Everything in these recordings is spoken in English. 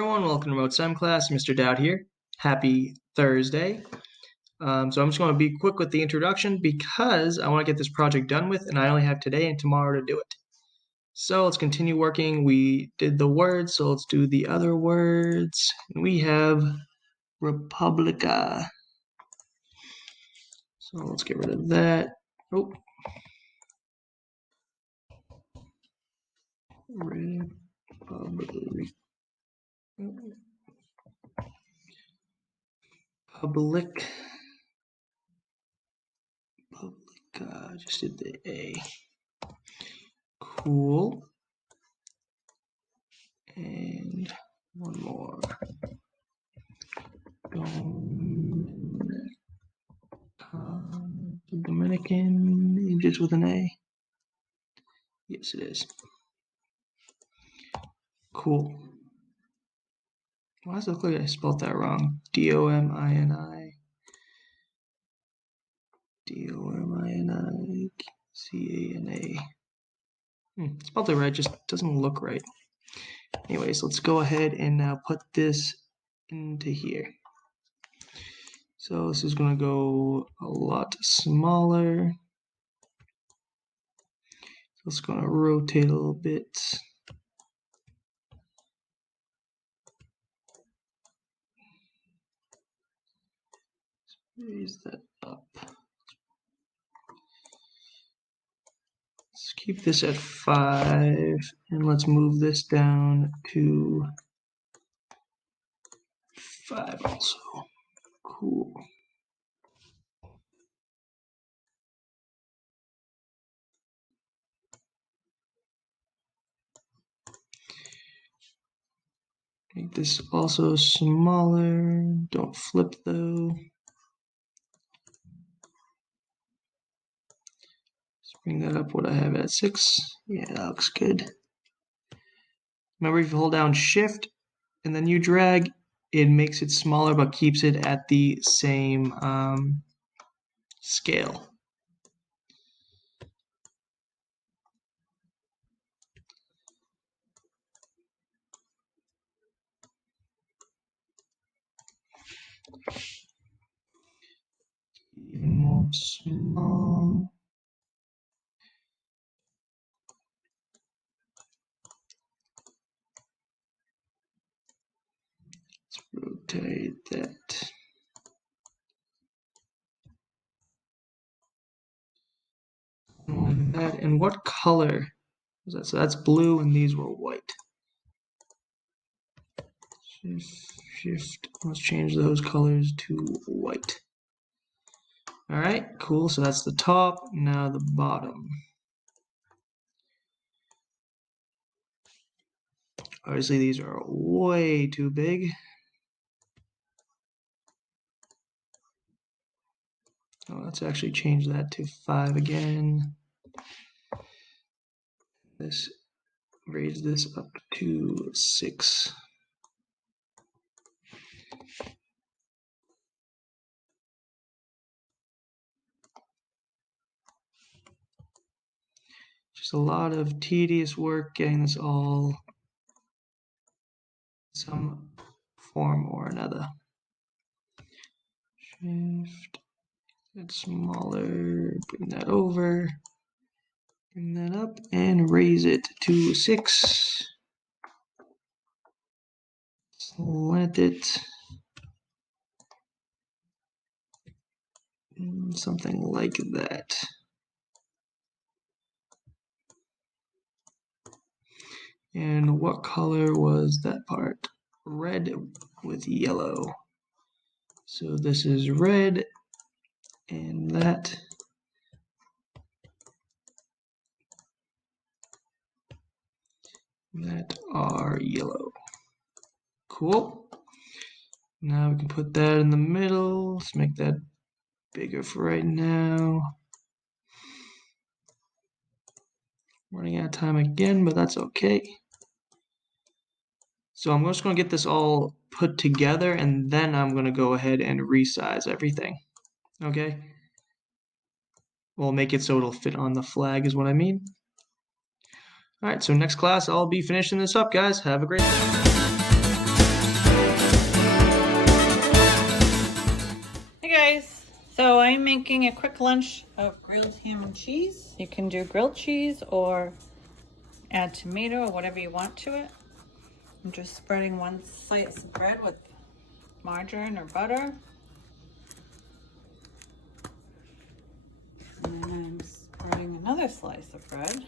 everyone, welcome to Remote Sim class. Mr. Dowd here. Happy Thursday. So I'm just going to be quick with the introduction because I want to get this project done with, and I only have today and tomorrow to do it. So let's continue working. We did the words, so let's do the other words. We have Republica. So let's get rid of that. Oh. Public. Just did the A. Cool. And one more. Dominican, just with an A. Yes, it is. Cool. Why does it look like I spelled that wrong? D-O-M-I-N-I. D-O-M-I-N-I-C-A-N-A. Spelled it right, just doesn't look right. Anyways, let's go ahead and now put this into here. So this is going to go a lot smaller. So it's going to rotate a little bit. Raise that up. Let's keep this at 5, and let's move this down to 5 also. Cool. Make this also smaller. Don't flip though. Let's bring that up. What I have at 6. Yeah, that looks good. Remember, if you hold down Shift and then you drag, it makes it smaller but keeps it at the same scale. Even more small. Let's rotate that. Like that. And what color was that? So that's blue, and these were white. Shift. Let's change those colors to white. All right, cool. So that's the top. Now the bottom. Obviously, these are way too big. Oh, let's actually change that to 5 again. Raise this up to 6. Just a lot of tedious work getting this all some form or another. Shift, get smaller, bring that over, bring that up, and raise it to 6. Slant it. Something like that. And what color was that part? Red with yellow. So this is red, and that are yellow. Cool. Now we can put that in the middle. Let's make that bigger for right now. Running out of time again, but that's okay. So I'm just going to get this all put together, and then I'm going to go ahead and resize everything. Okay? We'll make it so it'll fit on the flag is what I mean. All right, so next class I'll be finishing this up, guys. Have a great day. So I'm making a quick lunch of grilled ham and cheese. You can do grilled cheese or add tomato or whatever you want to it. I'm just spreading one slice of bread with margarine or butter. And then I'm spreading another slice of bread.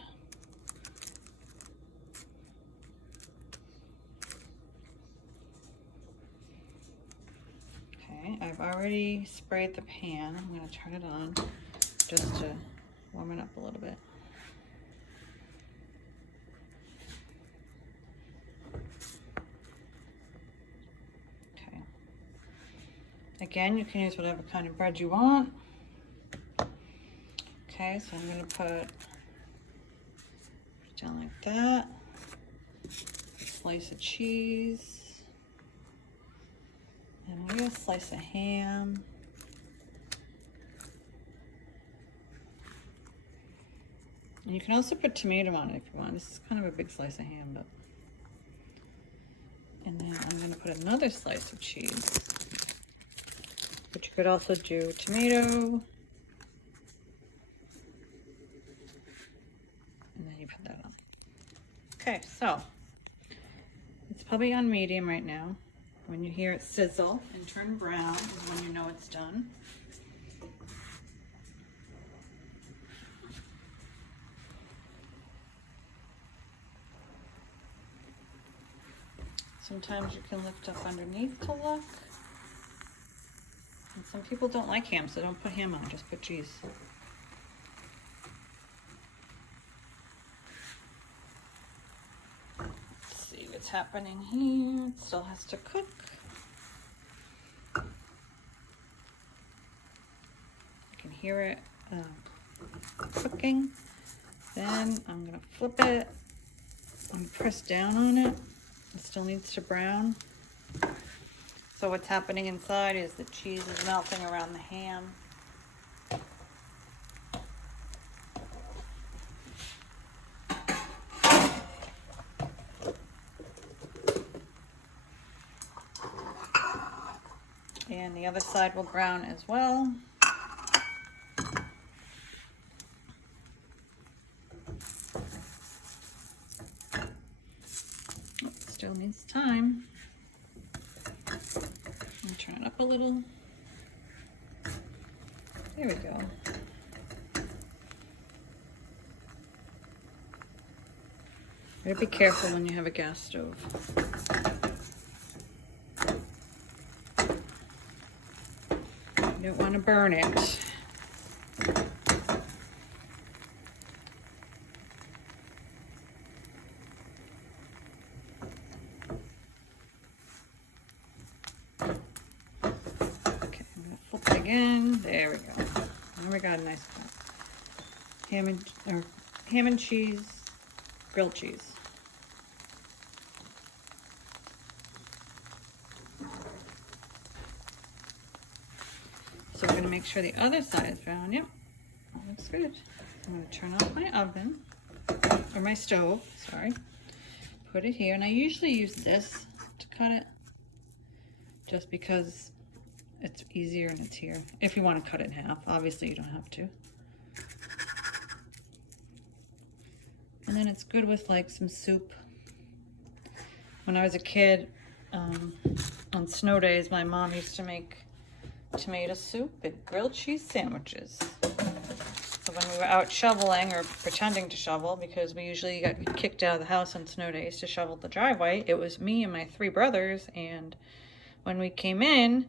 Okay, I've already sprayed the pan. I'm going to turn it on just to warm it up a little bit. Okay. Again, you can use whatever kind of bread you want. Okay, so I'm going to put it down like that. A slice of cheese. And maybe a slice of ham. And you can also put tomato on it if you want. This is kind of a big slice of ham, but. And then I'm going to put another slice of cheese. But you could also do tomato. And then you put that on. Okay, so it's probably on medium right now. When you hear it sizzle and turn brown is when you know it's done. Sometimes you can lift up underneath to look. And some people don't like ham, so don't put ham on, just put cheese. Let's see what's happening here. It still has to cook. You can hear it cooking. Then I'm gonna flip it and press down on it. It still needs to brown. So what's happening inside is the cheese is melting around the ham. And the other side will brown as well. Still needs time. And turn it up a little. There we go. Better be careful when you have a gas stove. You don't want to burn it. Again, there we go. Now we got a nice ham and cheese, grilled cheese. So we're going to make sure the other side is brown. Yep, looks good. I'm going to turn off my oven, or my stove, sorry. Put it here, and I usually use this to cut it, just because it's easier and it's here. If you want to cut it in half, obviously you don't have to. And then it's good with like some soup. When I was a kid, on snow days, my mom used to make tomato soup and grilled cheese sandwiches. So when we were out shoveling or pretending to shovel, because we usually got kicked out of the house on snow days to shovel the driveway, it was me and my 3 brothers, and when we came in,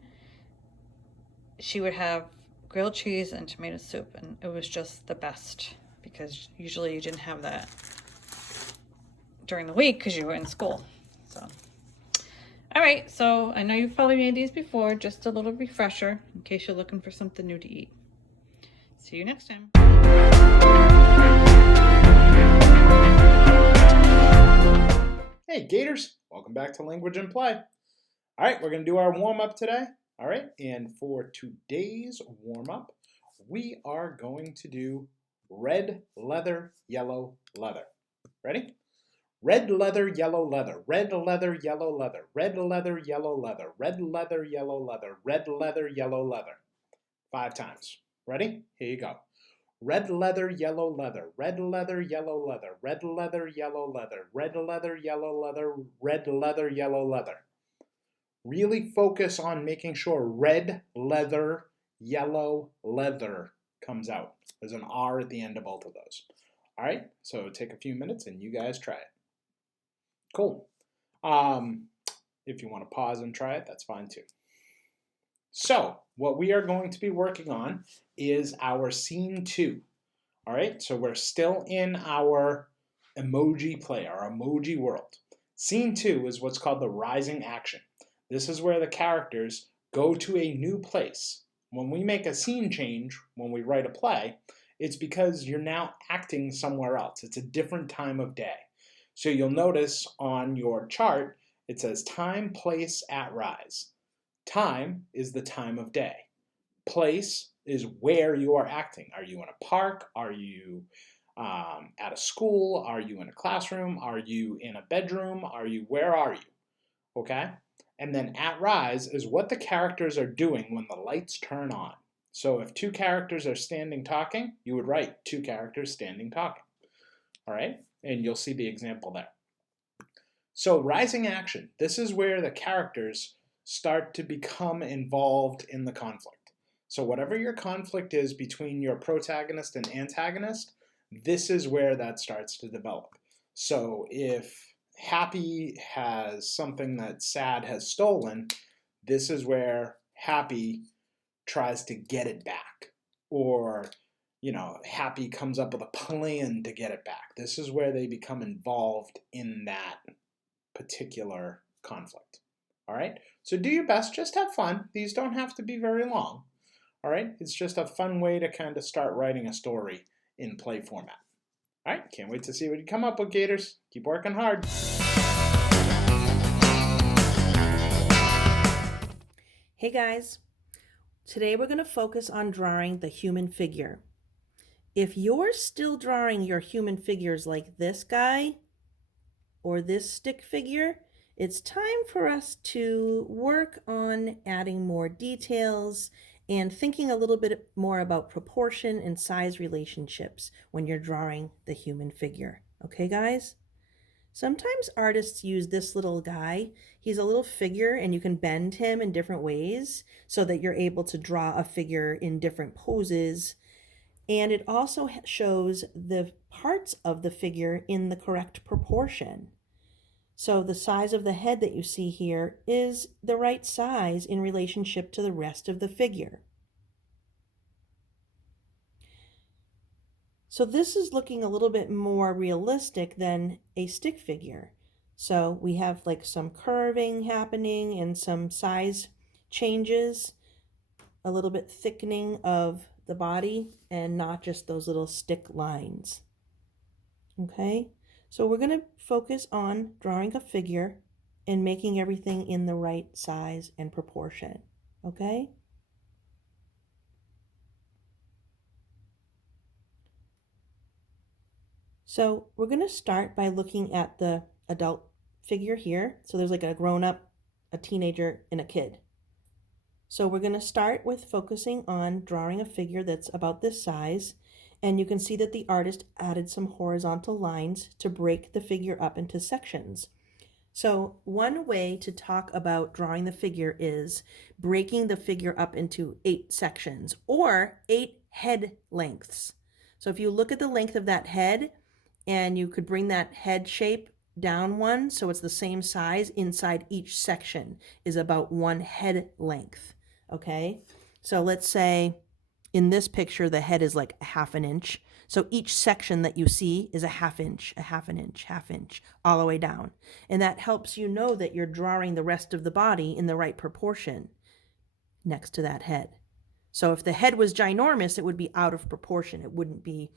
she would have grilled cheese and tomato soup, and it was just the best, because usually you didn't have that during the week because you were in school. So, all right, so I know you've probably made these before, just a little refresher in case you're looking for something new to eat. See you next time. Hey Gators, welcome back to Language and Play. All right, we're going to do our warm-up today. All right, and for today's warm-up, we are going to do red leather, yellow leather. Ready? Red leather, yellow leather, red leather, yellow leather, red leather, yellow leather, red leather, yellow leather, red leather, yellow leather. 5 times. Ready? Here you go. Red leather, yellow leather, red leather, yellow leather, red leather, yellow leather, red leather, yellow leather, red leather, yellow leather. Really focus on making sure red leather, yellow leather comes out. There's an R at the end of both of those. All right, so take a few minutes and you guys try it. Cool. If you want to pause and try it, that's fine too. So what we are going to be working on is our scene 2. All right, so we're still in our emoji play, our emoji world. Scene 2 is what's called the rising action. This is where the characters go to a new place. When we make a scene change, when we write a play, it's because you're now acting somewhere else. It's a different time of day. So you'll notice on your chart, it says time, place, at rise. Time is the time of day. Place is where you are acting. Are you in a park? Are you at a school? Are you in a classroom? Are you in a bedroom? Where are you? Okay? And then at rise is what the characters are doing when the lights turn on. So if 2 characters are standing talking, you would write 2 characters standing talking. All right? And you'll see the example there. So rising action, this is where the characters start to become involved in the conflict. So whatever your conflict is between your protagonist and antagonist, this is where that starts to develop. So if Happy has something that Sad has stolen, this is where Happy tries to get it back. Or, Happy comes up with a plan to get it back. This is where they become involved in that particular conflict. All right? So do your best, just have fun. These don't have to be very long. All right? It's just a fun way to kind of start writing a story in play format. All right, can't wait to see what you come up with, Gators. Keep working hard. Hey guys, today we're going to focus on drawing the human figure. If you're still drawing your human figures like this guy or this stick figure, it's time for us to work on adding more details and thinking a little bit more about proportion and size relationships when you're drawing the human figure. Okay, guys? Sometimes artists use this little guy. He's a little figure and you can bend him in different ways so that you're able to draw a figure in different poses. And it also shows the parts of the figure in the correct proportion. So the size of the head that you see here is the right size in relationship to the rest of the figure. So this is looking a little bit more realistic than a stick figure. So we have like some curving happening and some size changes, a little bit thickening of the body and not just those little stick lines. Okay? So we're going to focus on drawing a figure and making everything in the right size and proportion. Okay? So we're going to start by looking at the adult figure here. So there's like a grown-up, a teenager, and a kid. So we're going to start with focusing on drawing a figure that's about this size. And you can see that the artist added some horizontal lines to break the figure up into sections. So one way to talk about drawing the figure is breaking the figure up into 8 sections or 8 head lengths. So if you look at the length of that head and you could bring that head shape down one so it's the same size inside each section is about 1 head length. Okay, so let's say in this picture, the head is like 1/2 inch. So each section that you see is 1/2 inch, 1/2 inch, 1/2 inch, all the way down. And that helps you know that you're drawing the rest of the body in the right proportion next to that head. So if the head was ginormous, it would be out of proportion. It wouldn't be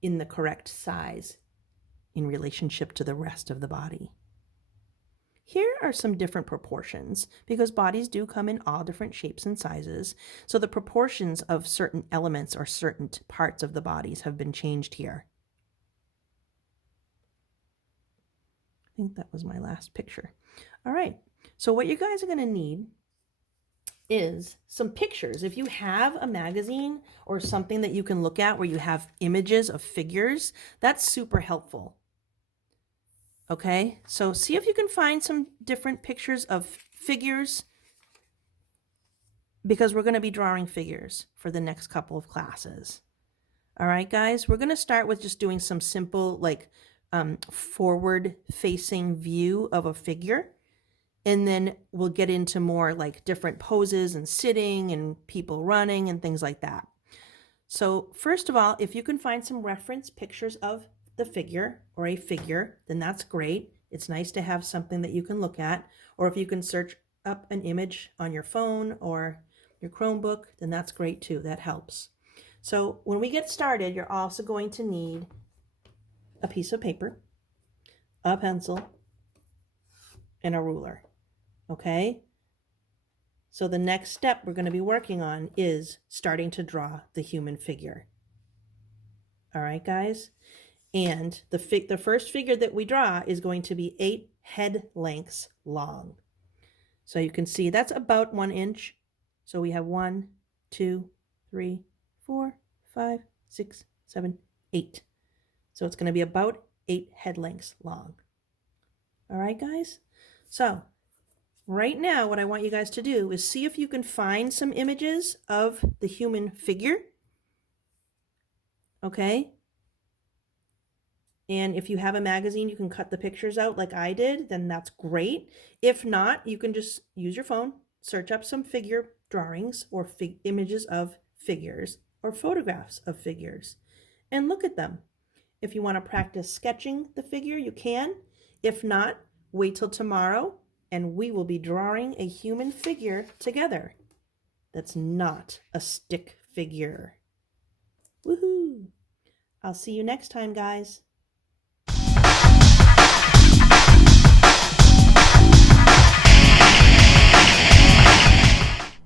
in the correct size in relationship to the rest of the body. Here are some different proportions because bodies do come in all different shapes and sizes. So the proportions of certain elements or certain parts of the bodies have been changed here. I think that was my last picture. All right, so what you guys are going to need is some pictures. If you have a magazine or something that you can look at where you have images of figures, that's super helpful. Okay, so see if you can find some different pictures of figures, because we're going to be drawing figures for the next couple of classes. All right, guys, we're going to start with just doing some simple, like forward facing view of a figure. And then we'll get into more like different poses and sitting and people running and things like that. So first of all, if you can find some reference pictures of the figure or a figure, then that's great. It's nice to have something that you can look at. Or if you can search up an image on your phone or your Chromebook, then that's great too. That helps. So when we get started, you're also going to need a piece of paper, a pencil, and a ruler. Okay? So the next step we're going to be working on is starting to draw the human figure. All right, guys? And the first figure that we draw is going to be 8 head lengths long. So you can see that's about 1 inch. So we have 1, 2, 3, 4, 5, 6, 7, 8. So it's going to be about 8 head lengths long. All right, guys? So right now, what I want you guys to do is see if you can find some images of the human figure. Okay? And if you have a magazine, you can cut the pictures out like I did, then that's great. If not, you can just use your phone, search up some figure drawings or images of figures or photographs of figures and look at them. If you want to practice sketching the figure, you can. If not, wait till tomorrow and we will be drawing a human figure together. That's not a stick figure. Woohoo! I'll see you next time, guys.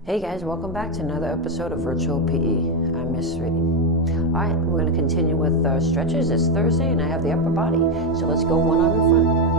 Hey guys, welcome back to another episode of Virtual PE. I'm Miss 3. Alright, we're going to continue with our stretches. It's Thursday and I have the upper body. So let's go one arm in front.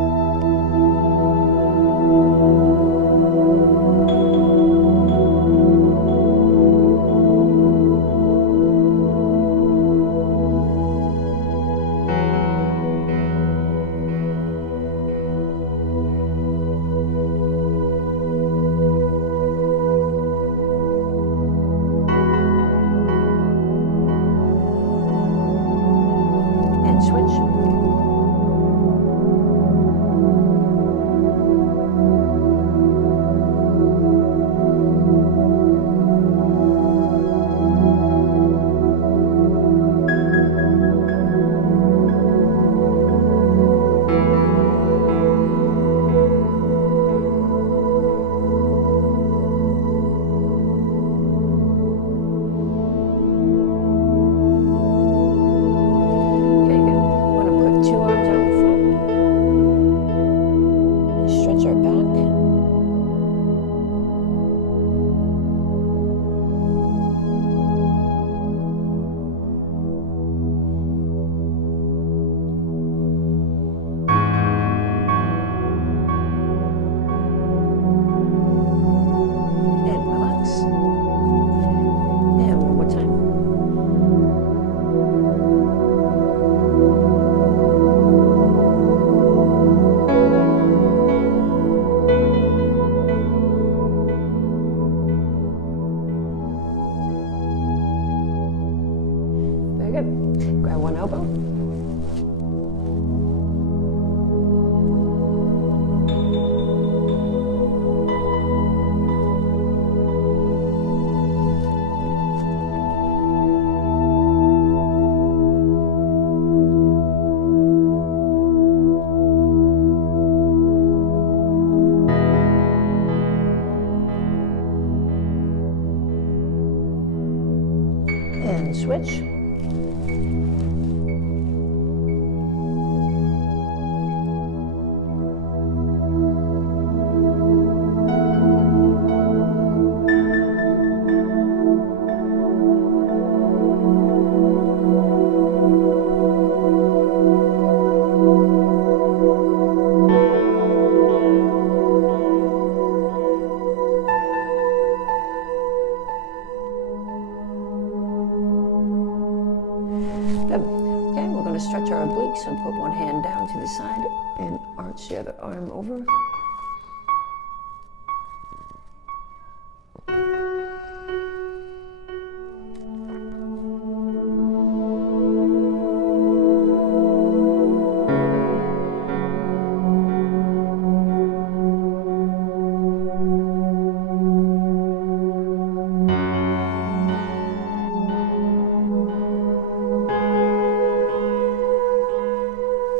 Grab one elbow. And switch. stretch our obliques, so put one hand down to the side and arch the other arm over.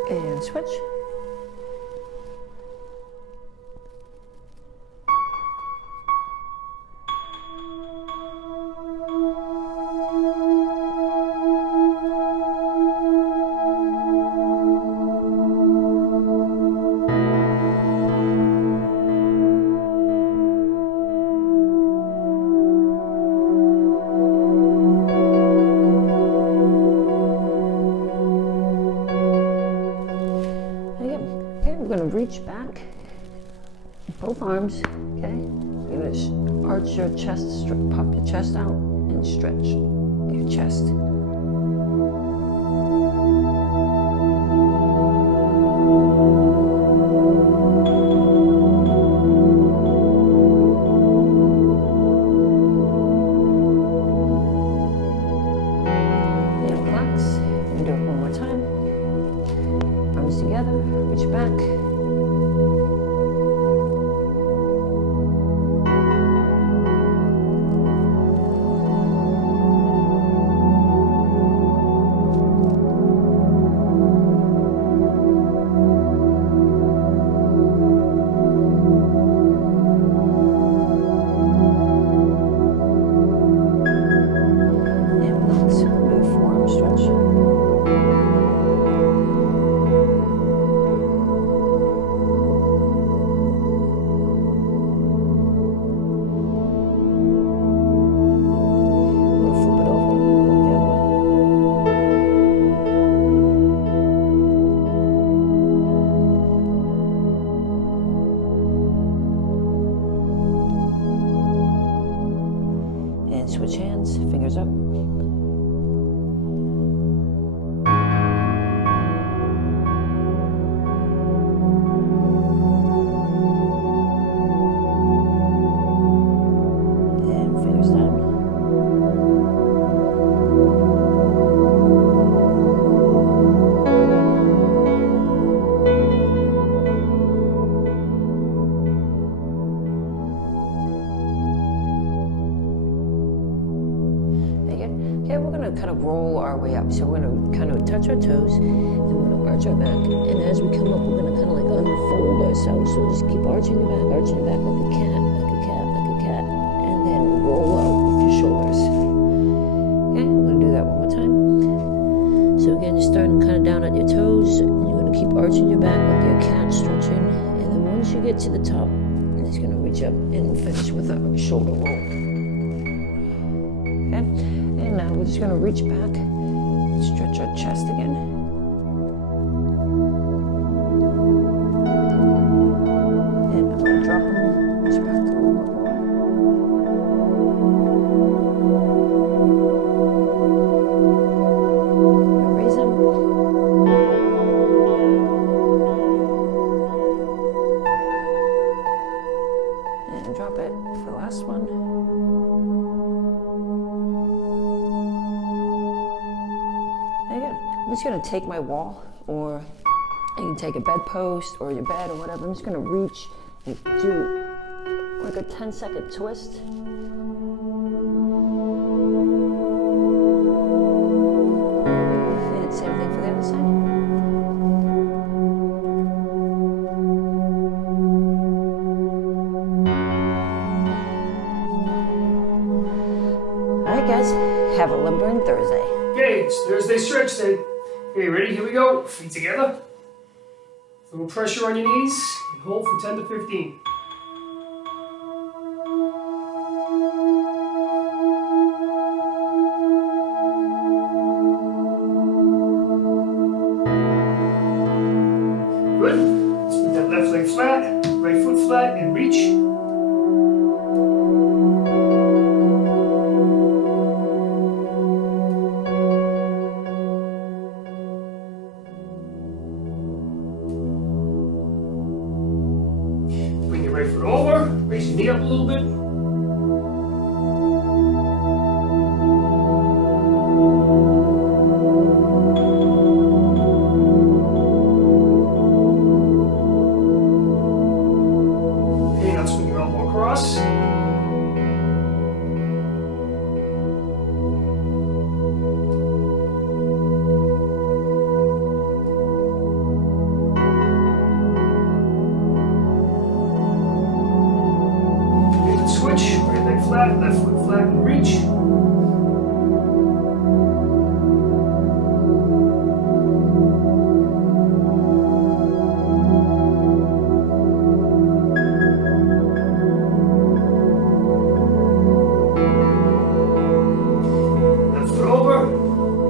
And switch. We're going to reach back, both arms, okay? You're going to arch your chest, pop your chest out, and stretch your chest. And relax, and do it one more time. Arms together, reach back. Switch hands, fingers up. And fingers down. Okay, we're going to kind of roll our way up. So we're going to kind of touch our toes, and we're going to arch our back. And as we come up, we're going to kind of like unfold ourselves. So just keep arching your back like a cat, like a cat, like a cat. And then roll out with your shoulders. Okay, we're going to do that one more time. So again, you're starting kind of down at your toes. And you're going to keep arching your back like your cat, stretching. And then once you get to the top, it's going to reach up and finish with a shoulder roll. Okay, and now we're just going to reach back and stretch our chest again. And I'm going to drop them, reach back a little bit more. And raise them. And drop it for the last one. I'm just going to take my wall, or you can take a bedpost or your bed or whatever. I'm just going to reach and do like a 10-second twist. And same thing for the other side. All right, guys, have a lumbering Thursday. Okay, it's Thursday stretch day. Okay, ready? Here we go. Feet together. A little pressure on your knees and hold for 10 to 15. Good. Let's put that left leg flat, right foot flat, and reach. your knee up a little bit. Okay, now swing your elbow across. Switch, right leg flat, left foot flat, and reach. Left foot over,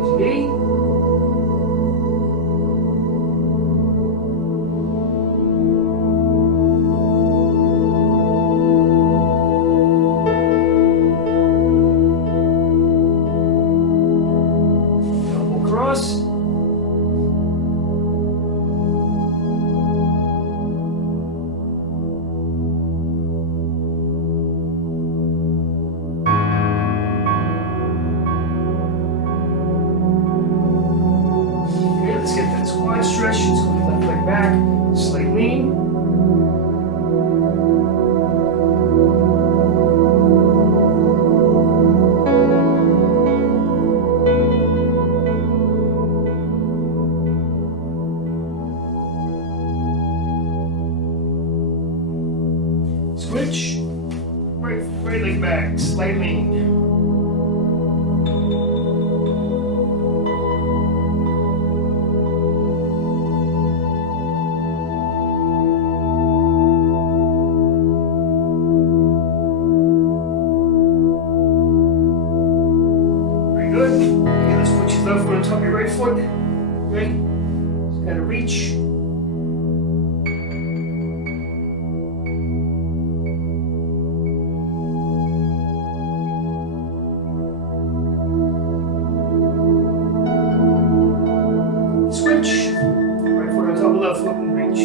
his knee. Cross. Okay, let's get that squat stretch. Let's go left leg back, slight lean. Switch, right leg back, slight lean. Very good. Okay, let's put your left foot on top of your right foot. Okay, just kind of reach. Switch, right foot on top of left foot and reach.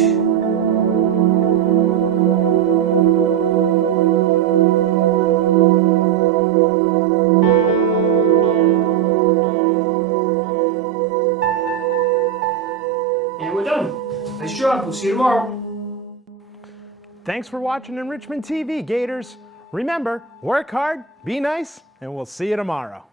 And we're done. Nice job, we'll see you tomorrow. Thanks for watching Enrichment TV, Gators. Remember, work hard, be nice, and we'll see you tomorrow.